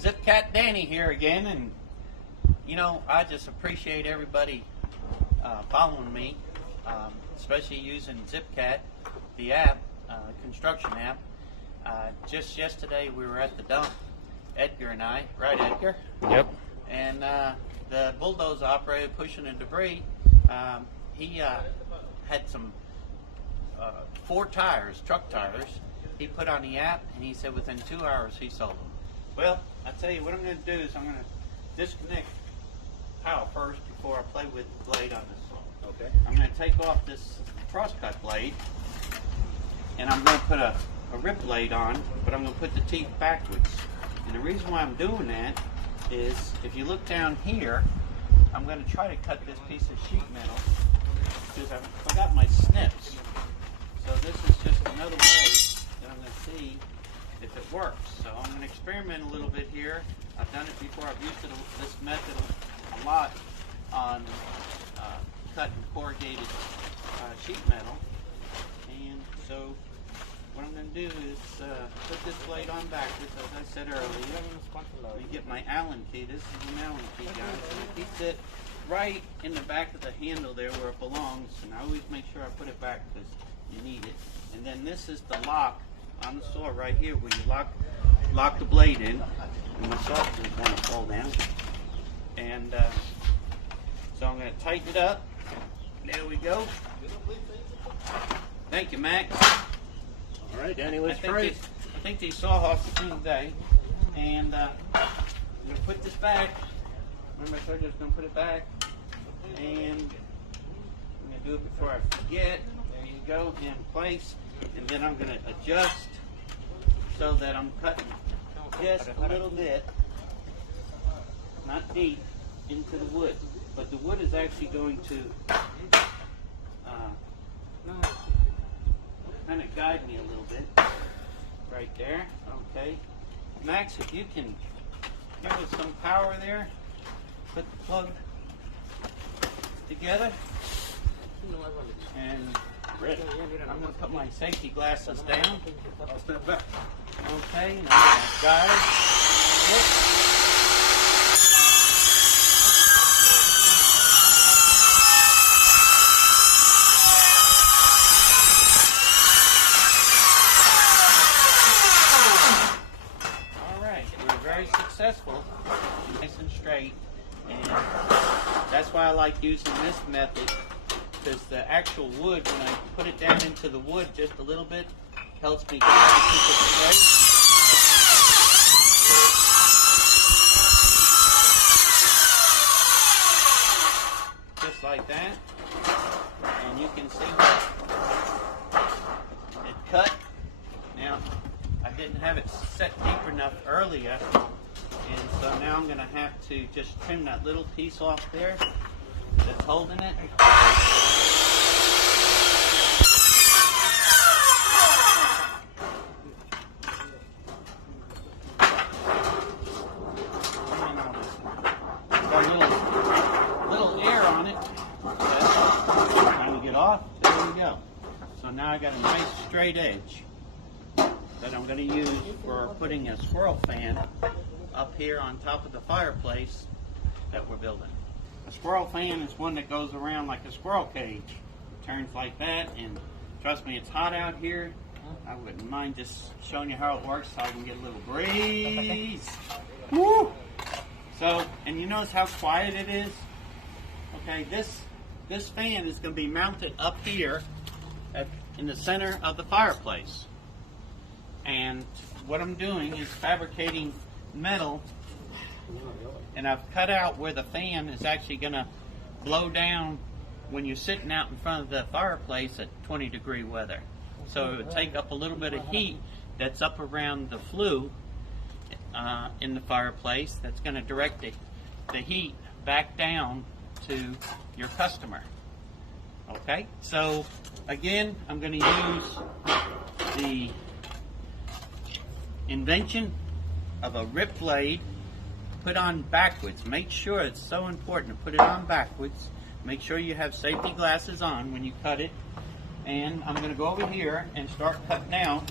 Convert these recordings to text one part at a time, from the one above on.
zipCAT-Danny here again, and you know, I just appreciate everybody following me, especially using zipCAT, the app, construction app. Just yesterday we were at the dump, Edgar and I, right Edgar? Yep. And the bulldozer operator pushing the debris, he had some 4 tires, truck tires, he put on the app, and he said within 2 hours he sold them. Well, I tell you what I'm going to do is I'm going to disconnect power first before I play with the blade on this saw. Okay. I'm going to take off this crosscut blade, and I'm going to put a rip blade on, but I'm going to put the teeth backwards. And the reason why I'm doing that is, if you look down here, I'm going to try to cut this piece of sheet metal because I forgot my snips. So this is just another way that I'm going to see if it works. So I'm going to experiment a little bit here. I've done it before. I've used this method a lot on cutting corrugated sheet metal. And so what I'm going to do is put this blade on backwards, as I said earlier. Let me get my Allen key. This is an Allen key, guys. And it keeps it right in the back of the handle there where it belongs. And I always make sure I put it back because you need it. And then this is the lock on the saw right here where you lock the blade in. And my saw doesn't want to fall down. And so I'm going to tighten it up. There we go. Thank you, Max. All right, Danny, let's try it. I think these saw hawks are clean today. And I'm going to put this back. Remember I told you I was going to put it back. And I'm going to do it before I forget. There you go, in place. And then I'm going to adjust so that I'm cutting just a little bit, not deep, into the wood. But the wood is actually going to kind of guide me a little bit. Right there. Okay. Max, if you can give us some power there, put the plug together. And ready. I'm going to put my safety glasses down. I'll step back. Okay, now I'm going to guide it. Successful, nice and straight, and that's why I like using this method, because the actual wood, when I put it down into the wood just a little bit, helps me keep it straight. Just like that, and you can see it cut. Now, I didn't have it set deep enough earlier. And so now I'm going to have to just trim that little piece off there that's holding it. Got a little air on it. That's trying to get off. There we go. So now I got a nice straight edge that I'm going to use for putting a squirrel fan up here on top of the fireplace that we're building. A squirrel fan is one that goes around like a squirrel cage. It turns like that, and trust me, it's hot out here. I wouldn't mind just showing you how it works so I can get a little breeze. Woo! So, and you notice how quiet it is? Okay, this fan is going to be mounted up here in the center of the fireplace. And what I'm doing is fabricating metal, and I've cut out where the fan is actually going to blow down when you're sitting out in front of the fireplace at 20-degree weather. So it would take up a little bit of heat that's up around the flue in the fireplace that's going to direct the heat back down to your customer. Okay, so again, I'm going to use the invention of a rip blade put on backwards. Make sure, it's so important to put it on backwards. Make sure you have safety glasses on when you cut it. And I'm going to go over here and start cutting out.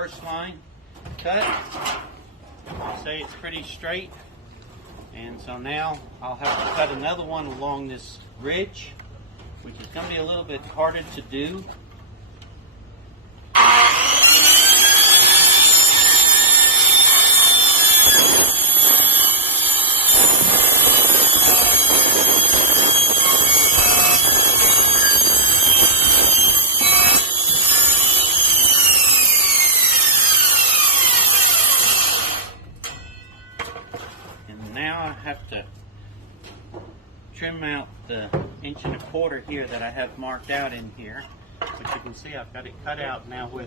first line cut. I'll say it's pretty straight. And so now I'll have to cut another one along this ridge, which is going to be a little bit harder to do. Now I have to trim out the 1.25 inches here that I have marked out in here. But you can see I've got it cut out now where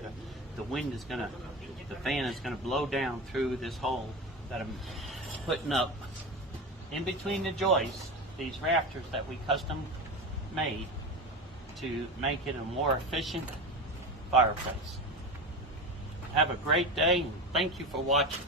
the wind is gonna, the fan is gonna blow down through this hole that I'm putting up in between the joists, these rafters that we custom made to make it a more efficient fireplace. Have a great day and thank you for watching.